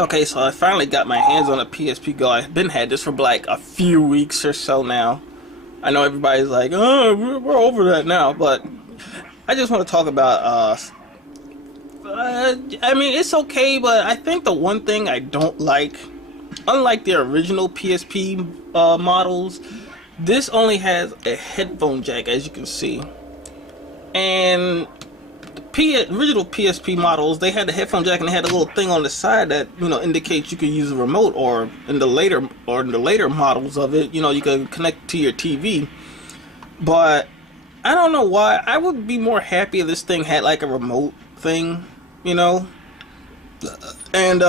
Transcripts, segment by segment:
Okay, so I finally got my hands on a PSP Go. I've been had this for like a few weeks or so now. I know everybody's like, oh, we're over that now, but I just want to talk about, I mean, it's okay, but I think the one thing I don't like, unlike the original PSP models, this only has a headphone jack, as you can see. And original PSP models, they had the headphone jack and they had a little thing on the side that, you know, indicates you could use a remote, or in the later models of it, you know, you could connect to your TV. But I don't know why. I would be more happy if this thing had like a remote thing, you know. And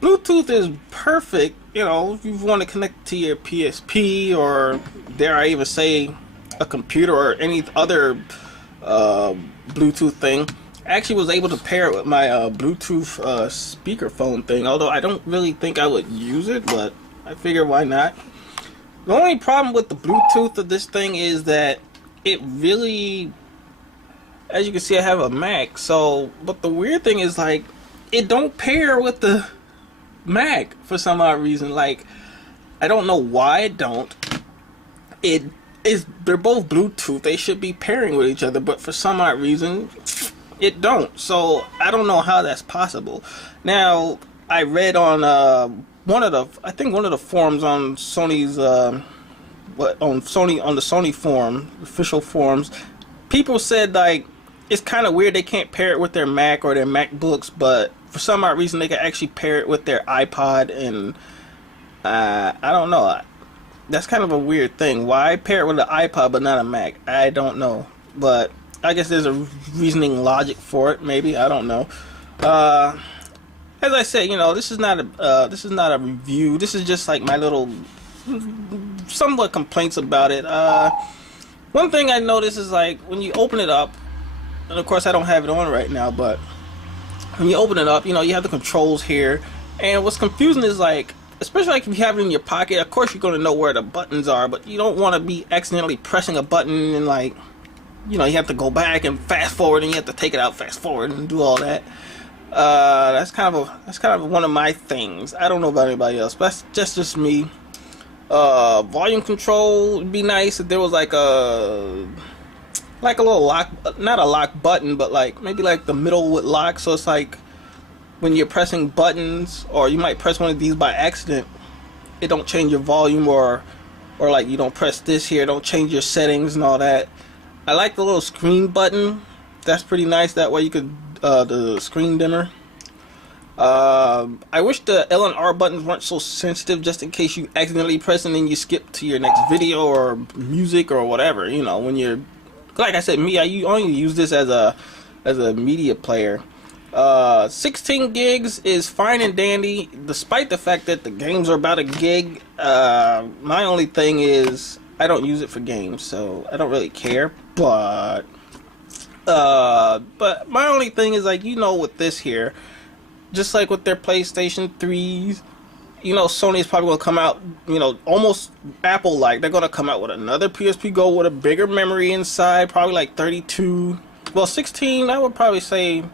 Bluetooth is perfect, you know, if you want to connect to your PSP, or dare I even say a computer or any other Bluetooth thing. I actually was able to pair it with my Bluetooth speakerphone thing, although I don't really think I would use it, but I figure why not. The only problem with the Bluetooth of this thing is that it really, as you can see, I have a Mac, so, but the weird thing is, like, it don't pair with the Mac for some odd reason. Like, I don't know why it don't. They're both Bluetooth, they should be pairing with each other, but for some odd reason it don't. So I don't know how that's possible. Now, I read on one of the forums on Sony's on the Sony forum, official forums, people said like it's kind of weird they can't pair it with their Mac or their MacBooks, but for some odd reason they can actually pair it with their iPod, and I don't know. That's kind of a weird thing. Why pair it with an iPod but not a Mac? I don't know. But I guess there's a reasoning logic for it. Maybe, I don't know. As I said, you know, this is not a review. This is just like my little somewhat complaints about it. One thing I noticed is like when you open it up, and of course I don't have it on right now, but when you open it up, you know, you have the controls here, and what's confusing is like, especially like if you have it in your pocket, of course you're going to know where the buttons are, but you don't want to be accidentally pressing a button and, like, you know, you have to go back and fast forward, and you have to take it out, fast forward, and do all that. That's kind of one of my things. I don't know about anybody else, but that's just me. Volume control would be nice if there was like a little lock, not a lock button, but like maybe like the middle would lock, so it's like when you're pressing buttons, or you might press one of these by accident, it don't change your volume, or like you don't press this here, don't change your settings and all that. I like the little screen button. That's pretty nice. That way you could the screen dimmer. I wish the L and R buttons weren't so sensitive, just in case you accidentally press and then you skip to your next video or music or whatever. You know, when you're, like I said, I only use this as a media player. 16 gigs is fine and dandy, despite the fact that the games are about a gig. My only thing is I don't use it for games, so I don't really care. But my only thing is, like, you know, with this here, just like with their PlayStation 3s, you know, Sony is probably going to come out, you know, almost Apple-like. They're going to come out with another PSP Go with a bigger memory inside, probably like 32. Well, 16, I would probably say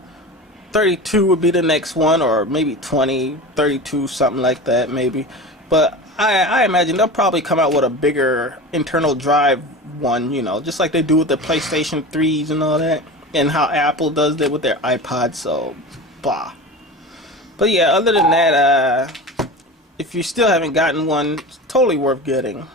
32 would be the next one, or maybe 20, 32, something like that, maybe. But I imagine they'll probably come out with a bigger internal drive one, you know, just like they do with the PlayStation 3s and all that, and how Apple does that with their iPod, so, blah. But yeah, other than that, if you still haven't gotten one, it's totally worth getting.